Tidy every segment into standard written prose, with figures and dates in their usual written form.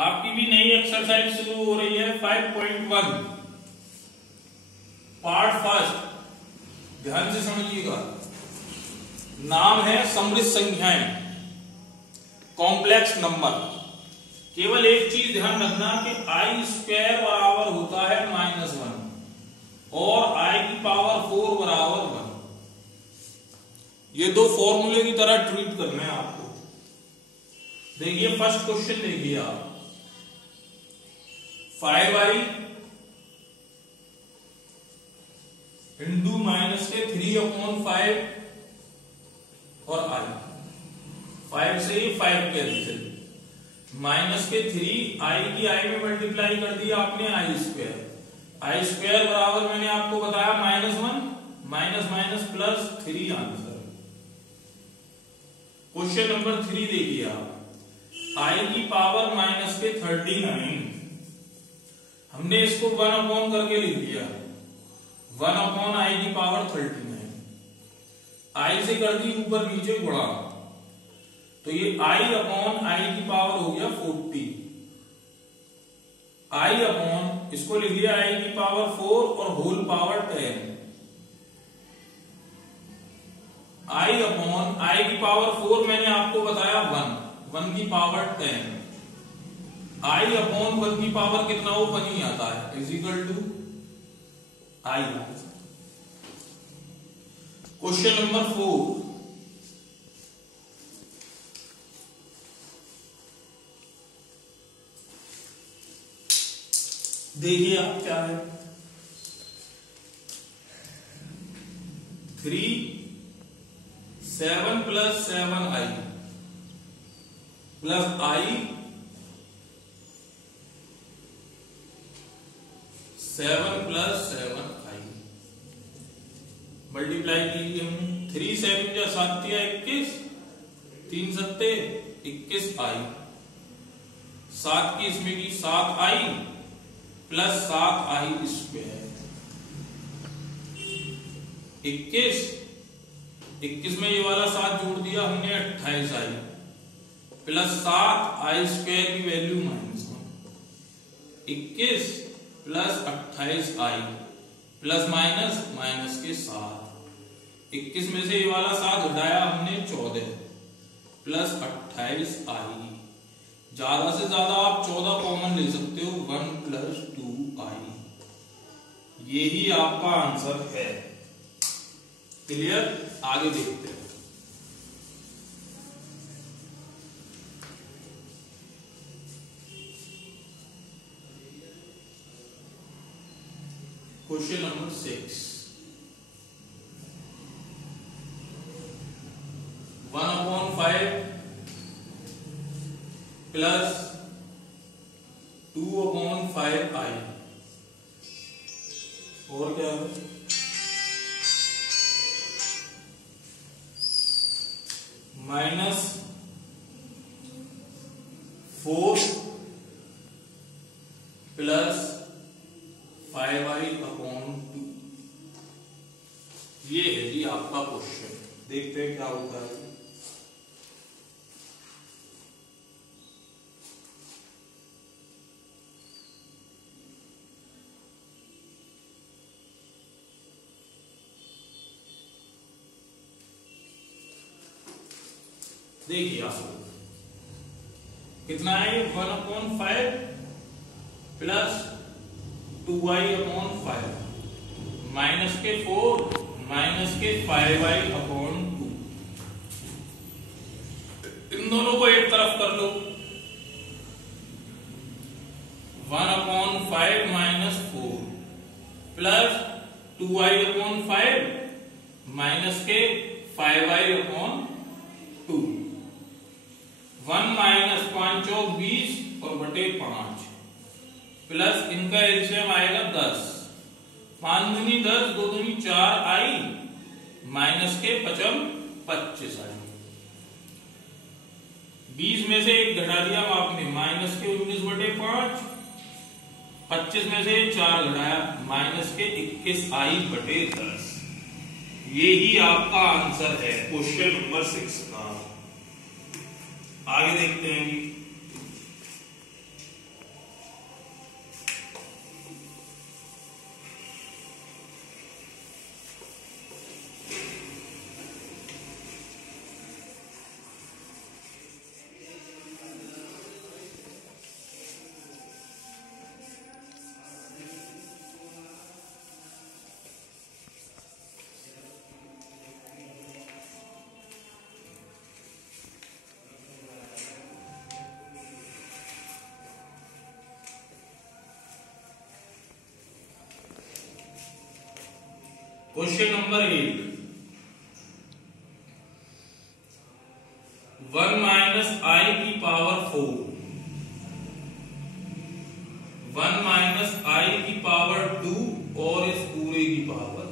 आपकी भी नई एक्सरसाइज शुरू हो रही है 5.1 पार्ट फर्स्ट। ध्यान से समझिएगा। नाम है समृद्ध संख्याएं, कॉम्प्लेक्स नंबर। केवल एक चीज ध्यान रखना कि आई स्क्वायर बराबर होता है -1 और आई की पावर 4 बराबर 1। ये दो फॉर्मूले की तरह ट्रीट करना है आपको। देखिए फर्स्ट क्वेश्चन देखिए आप, 5i इंटू -3/5 और i 5 से 5 कैंसिल -3 i की i में मल्टीप्लाई कर दिया आपने i स्क्वायर बराबर मैंने आपको बताया -1 माइनस +3 आंसर। क्वेश्चन नंबर 3 देखिए आप, i की पावर -39 हमने इसको 1 करके लिख दिया 1/i की पावर 39। i से कर दी ऊपर नीचे गुणा, तो ये i/i की पावर हो गया 40। इसको लिख दिया i की पावर 4 और होल पावर 10। i की पावर 4 मैंने आपको बताया 1 की पावर 10। i/1 की पावर कितना हो 1 ही आता है, equal to i। Question number 4, देखिए आप क्या है, 7 + 7i plus i 7 + 7i multiply कीजिए हम। 3 7 या 7 या 21, 3 7 21i, 7 की इसमें की 7i प्लस 7i स्क्वायर 21 में ये वाला 7 जोड़ दिया हमने 28i प्लस 7i स्क्वायर की value -1, 21 plus 28i plus minus के 7। 21 में से ये वाला 7 घटाया हमने 14 प्लस 28i। ज्यादा से ज्यादा आप 14 कॉमन ले सकते हो, 1 + 2i। यही आपका आंसर है। क्लियर? आगे देखते हैं। क्वेश्चन नंबर 6, 1/5 प्लस 2/5i और क्या है -4 प्लस 5i/2। ये है जी आपका क्वेश्चन। देखते हैं क्या होता है। देखिए आप कितना है, 1/5 प्लस 2i/5 माइनस के 4 माइनस के 5i/2। इन दोनों को एक तरफ कर लो, 1/5 माइनस 4 प्लस 2i/5 माइनस के 5i/2। 1 माइनस 5 चौक 20 और बटे 5 प्लस इनका एलसीएम आएगा 10, 5 दूनी 10, 2 दूनी 4i माइनस के 25i। 20 में से 1 घटा दिया आपने, माइनस के 19/5, 25 में से 4 घटाया, माइनस के 21i/10। यही आपका आंसर है क्वेश्चन नंबर 6 का। आगे देखते हैं। क्वेश्चन नंबर 8, 1 माइनस आई की पावर 4, 1 माइनस आई की पावर 2 और इस पूरे की पावर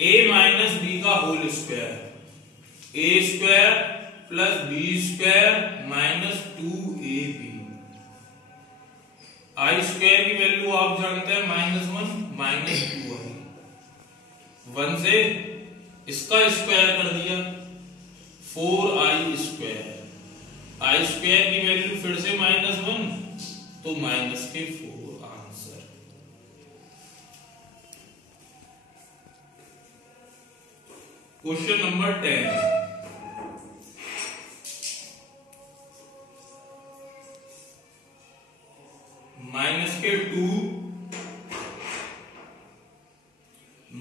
a माइनस बी का whole square, a square plus B square minus 2ab। I square की वैल्यू आप जानते हैं -1 माइनस 2i। 1 से इसका स्क्वायर कर दिया 4i स्क्वायर, आई स्क्वायर की वैल्यू फिर से -1 तो माइनस के 4 आंसर। क्वेश्चन नंबर 10, माइनस के 2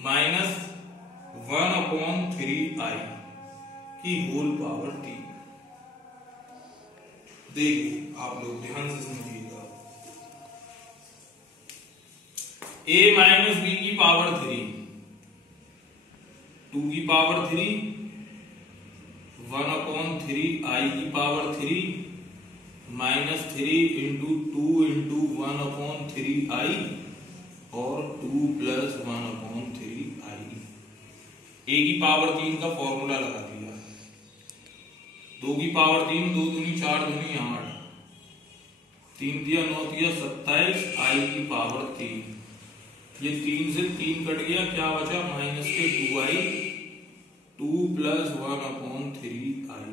माइनस 1/3i की होल पावर 3। देखिए आप लोग ध्यान से समझिएगा, a माइनस बी की पावर 3, 2 की पावर 3, 1/3i की power 3 minus 3 into 2 into 1/3i और 2 प्लस 1/3i। a की पावर 3 का फॉर्मूला लगा दिया, 2 की पावर 3, 2 दूनी 4 दूनी 8, 3 दिया 9 दिया 27, i की पावर 3, ये 3 से 3 कट गया, क्या बचा माइनस के 2i, 2 प्लस 1/3i।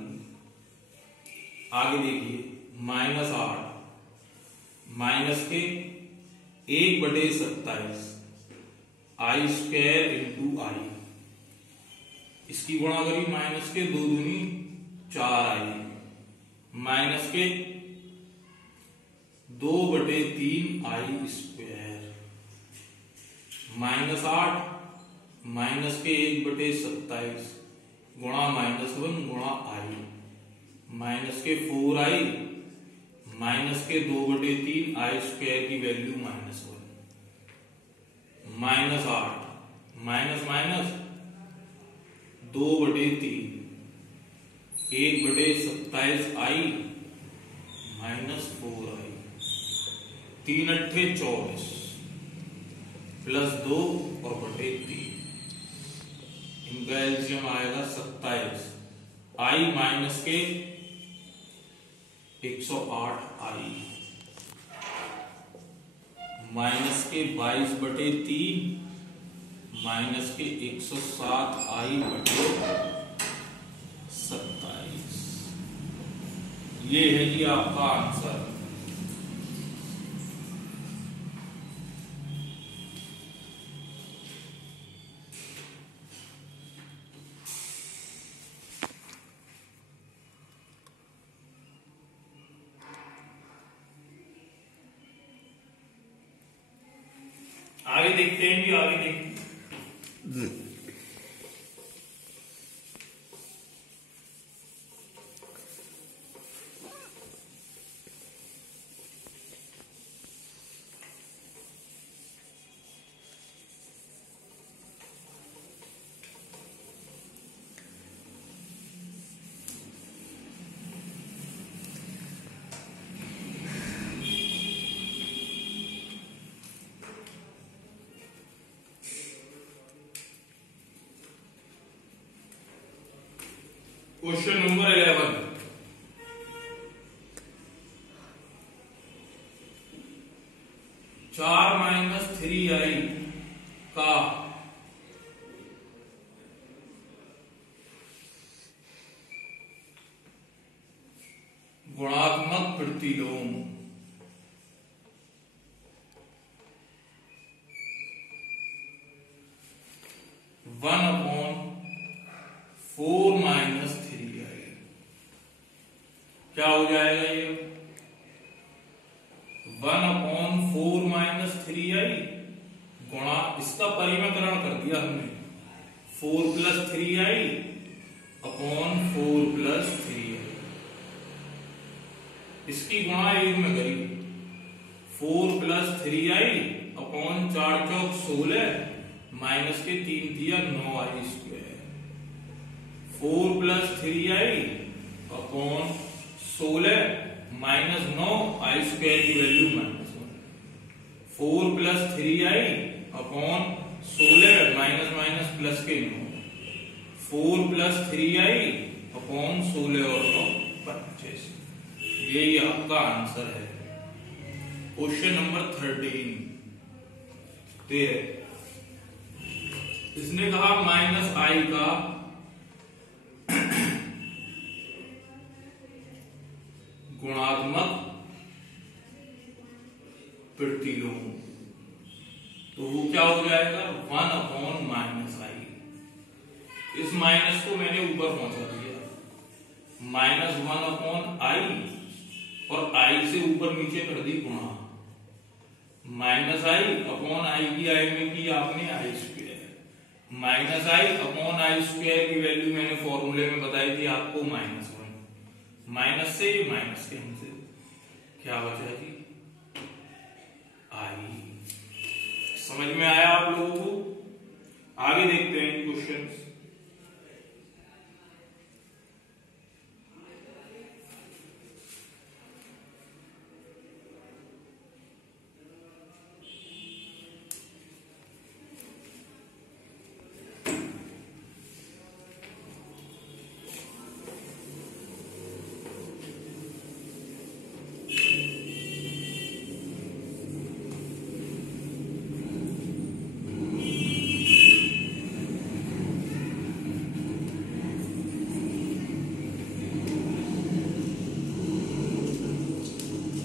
आगे देखिए -8 माइनस के 1/27 आई स्क्वायर इंटू आई, इसकी गुणा करी माइनस के 2 दूनी 4i माइनस के 2/3i स्क्वायर -8 माइनस के 1/27 गुणा -1 गुणा i माइनस के 4i माइनस के 2/3 आई स्क्वायर की value -1 -8 minus minus 2/3 1/27i minus 4i, 3 अट्ठे 24 plus 2 और बटे 3, इनका एलसीएम आएगा 27, i माइनस के 108i माइनस के 22/3 माइनस के 107i बटे 27। ये है जी आपका आंसर। आगे देखते हैं जी, आगे देखते हैं। क्वेश्चन नंबर 11, 4 माइनस 3i का गुणात्मक प्रतिलोम 1/4 माइनस 3i क्या हो जाएगा? ये 1/4 माइनस 3i गुणा, इसका परिमेयकरण कर दिया हमने, 4 plus 3i upon 4 plus 3i, इसकी गुणा एक में करी 4 प्लस 3i अपॉन 4 चौक 16 माइनस के 3 दिया 9i square 4 plus 3i upon 16 minus 9i square की value -1 4 plus 3i upon 16 minus minus plus के 9 4 प्लस 3i अपॉन 16 और 9 25। यही आपका आंसर है। क्वेश्चन नंबर 13 इसने कहा -i का गुणात्मक प्रतिलोम, तो वो क्या हो जाएगा 1 अपॉन -i। इस माइनस को मैंने ऊपर पहुंचा दिया, -1 अपॉन i और i से ऊपर नीचे कर दी गुणा, -i अपॉन i की i में की आपने i square, -i upon i square की वैल्यू मैंने फॉर्मूले में बताई थी आपको -1, माइनस से माइनस के हमसे क्या बचा जी i। समझ में आया आप लोगों को? आगे देखते हैं क्वेश्चन।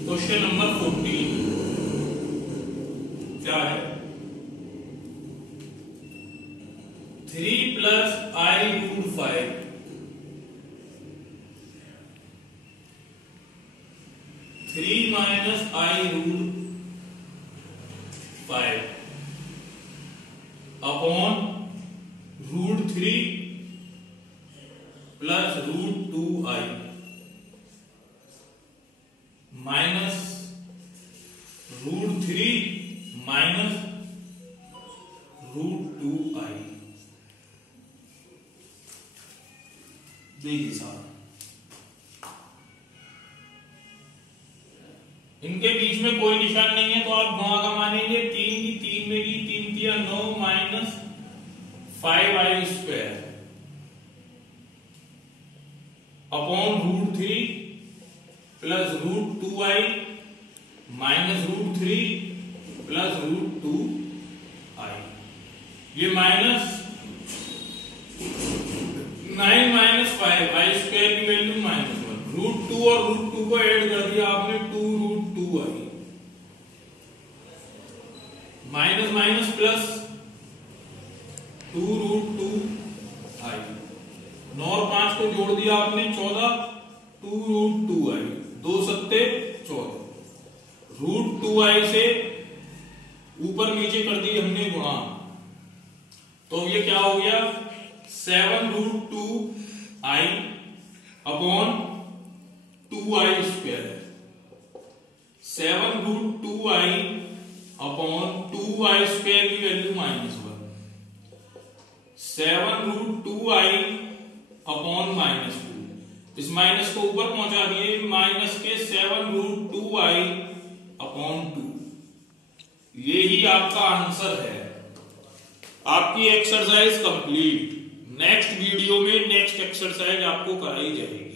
क्वेश्चन नंबर 14 क्या है? 3 plus i root 5 3 minus i root 5 upon root 3 plus root 2i minus root 3 minus root 2i। देखिए साहब, इनके बीच में कोई निशान नहीं है तो आप गुणा का मानेंगे। 3 की 3 में की 3 दिया 9 minus 5i square upon root 3 plus root 2i minus root 3 plus root 2i। ये माइनस 9 माइनस 5 i स्क्वायर की वैल्यू -1, रूट 2 और रूट 2 को ऐड कर दिया आपने 2 root 2i minus minus plus 2 root 2i, 9 और 5 को जोड़ दिया आपने 14 2 रूट 2i, 2 सत्ते 14, रूट 2i से ऊपर नीचे कर दी हमने गुणा, तो ये क्या हो गया 7 root 2i upon 2i square, 7 root 2i upon 2i square की वैल्यू -1, 7 रूट 2i अपॉन -2, इस माइनस को ऊपर पहुंचा दिए, माइनस के 7 रूट 2i अपॉन 2। यही आपका आंसर है। आपकी एक्सरसाइज कंप्लीट। नेक्स्ट वीडियो में नेक्स्ट एक्सरसाइज आपको कराई जाएगी।